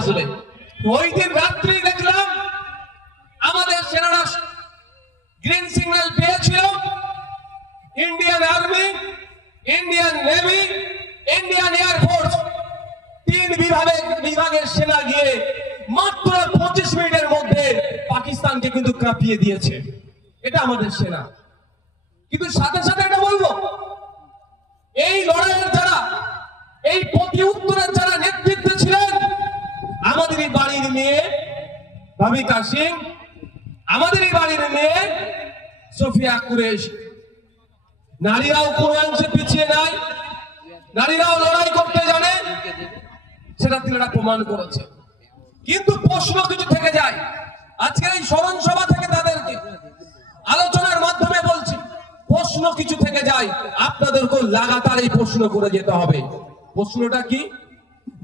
আসবে। ওই দিন রাত্রি দেখলাম আমাদের সেনারা গ্রিন সিগন্যাল পেয়েছিল, Indian army, Indian navy, Indian air force তিন বিভাগের সেনা গিয়ে মাত্র 25 মিনিটের মধ্যে পাকিস্তানকে কিন্তু কাঁপিয়ে দিয়েছে। এটা আমাদের সেনা। কিন্তু সাথে সাথে এটা বলবো, এই লড়াইয়ের যারা, এই প্রতি উত্তরের যারা নেতৃত্বে ছিলেন, আমাদেরই বাড়ির মেয়ে ভাবিকা সিং, আমাদেরই বাড়ির মেয়ে সোফিয়া কুরেশি। নারীরাও কোনো অংশে পিছিয়ে নাই, নারীরাও লড়াই করতে জানে, সেটা তিনারা প্রমাণ করেছে। কিন্তু প্রশ্ন কিছু থেকে যায়। আজকের এই স্মরণ সভা থেকে তাদেরকে আলোচনার মাধ্যমে বলছি, প্রশ্ন কিছু থেকে যায়, আপনাদেরকে লাগাতার এই প্রশ্ন করে যেতে হবে। প্রশ্নটা কি?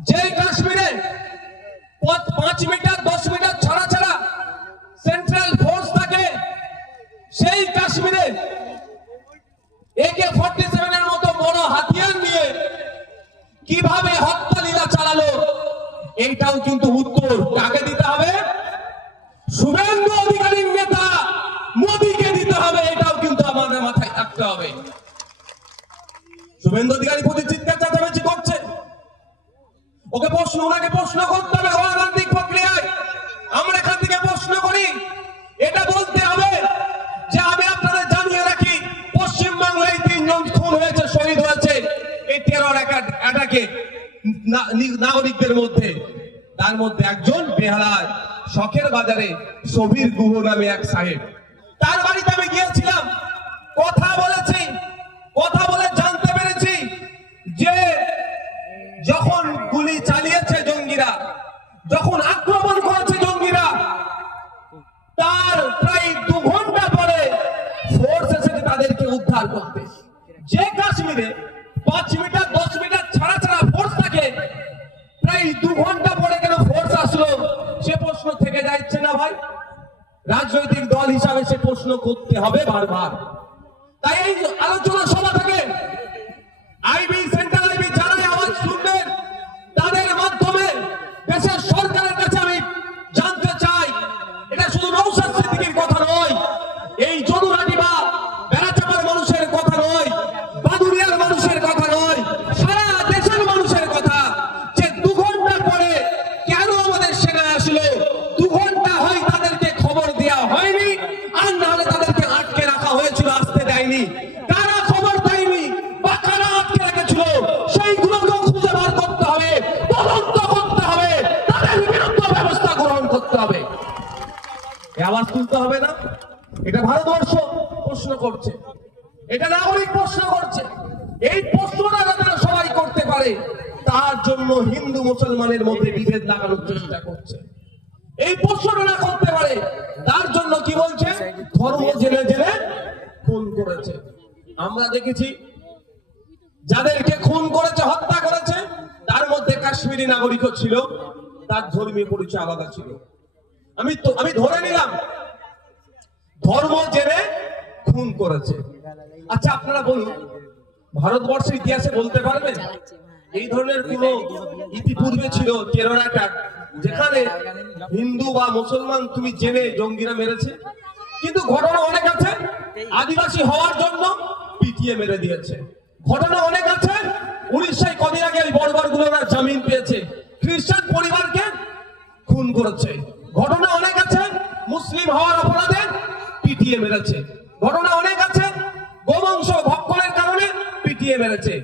যে কাশ্মীরে 5 মিটার 10 মিটার ছাড়া ছাড়া সেন্ট্রাল ফোর্স থাকে, সেই কাশ্মীরে AK-47 এর মতো বড় হাতিয়ার নিয়ে কিভাবে হত্যা লীলা চালালো, এইটাও কিন্তু উত্তর কাকে দিতে হবে? শুভেন্দু অধিকারীর নেতা মোদীকে দিতে হবে। এটাও কিন্তু আমাদের মাথায় থাকতে হবে। শুভেন্দু অধিকারী প্রতি চিৎকার চেঁচামেচি করছে, ওনাকে প্রশ্ন করতে হবে গণতান্ত্রিক প্রক্রিয়ায়। আমরা এখান থেকে প্রশ্ন করি, এটা বলতে হবে যে আমি আপনাদের জানিয়ে রাখি, পশ্চিমবাংলায় 3 জন খুন হয়েছে, শহীদ হয়েছে এই টেরর অ্যাটাকে নাগরিকদের মধ্যে। তার মধ্যে একজন বেহালায় শখের বাজারে সবির গুহ নামে এক সাহেব, তার বাড়িতে আমি গিয়েছিলাম, কথা বলেছি, কথা বলে জানতে পেরেছি যে যখন গুলি চালিয়েছে জঙ্গিরা, যখন আক্রমণ করেছে জঙ্গিরা, তার প্রায় 2 ঘন্টা পরে ফোর্স এসেছে তাদেরকে উদ্ধার করতে। যে কাশ্মীরে 5 মিটার 10 মিটার ছাড়া ছাড়া ফোর্স থাকে, প্রায় 2 ঘন্টা পরে কেন ফোর্স আসলো? সে প্রশ্ন থেকে যাচ্ছে না ভাই? রাজনৈতিক দল হিসাবে সে প্রশ্ন করতে হবে বারবার। তাই এই আলোচনা সভা থেকে আইবি, সেন্ট্রাল আইবি যারা আওয়াজ শুনবেন, তাদের মাধ্যমে দেশের সরকারের কাছে আমি জানতে চাই, এটা শুধু নওশাদ সিদ্দিকীর কথা নয়, এই জনুরাটি বা বেড়াচাপার মানুষের কথা নয়, বাদুড়িয়ার মানুষের কথা নয়, সারা দেশের মানুষের কথা, যে 2 ঘন্টা পরে কেন আমাদের সেনা আসলো? 2 ঘন্টা হয় তাদেরকে খবর দেওয়া হয়নি, আর নাহলে তাদেরকে আটকে রাখা হয়েছিল, আসতে দেয়নি। কারা খবর দেয়নি বা কারা আটকে রেখেছিল, সেইগুলোকেও খুঁজে বার করতে হবে, তদন্ত করতে হবে, তাদের বিরুদ্ধে ব্যবস্থা গ্রহণ করতে হবে। আওয়াজ তুলতে হবে না? এটা ভারতবর্ষ প্রশ্ন করছে, এটা নাগরিক প্রশ্ন করছে। এই প্রশ্নটা যারা সবাই করতে পারে, তার জন্য হিন্দু মুসলমানের মধ্যে বিভেদ লাগানোর চেষ্টা করছে। এই প্রশ্নটা না করতে পারে, তার জন্য কি বলছে? ধর্ম জেনে জেনে খুন করেছে। আমরা দেখেছি যাদেরকে খুন করেছে, হত্যা করেছে, তার মধ্যে কাশ্মীরি নাগরিকও ছিল, তার ধর্মীয় পরিচয় আলাদা ছিল। আমি ধরে নিলাম ধর্ম জেনে খুন করেছে। আচ্ছা আপনারা বলুন, ভারতবর্ষের ইতিহাসে বলতে পারবেন এই ধরনের কোন ইতিপূর্বে ছিল টেরর অ্যাটাক যেখানে হিন্দু বা মুসলমান তুমি জেনে জঙ্গিরা মেরেছে? কিন্তু ঘটনা অনেক আছে, আদিবাসী হওয়ার জন্য পিটিয়ে মেরে দিয়েছে। ঘটনা অনেক আছে, উড়িষ্যায় কদিন আগে বর্বরগুলোরা জামিন পেয়েছে, খ্রিস্টান পরিবারকে খুন করেছে। ঘটনা অনেক আছে, মুসলিম হওয়ার অপরাধে পিটিয়ে মেরেছে। ঘটনা অনেক আছে, গোবংশ ভক্ষণের কারণে পিটিয়ে মেরেছে।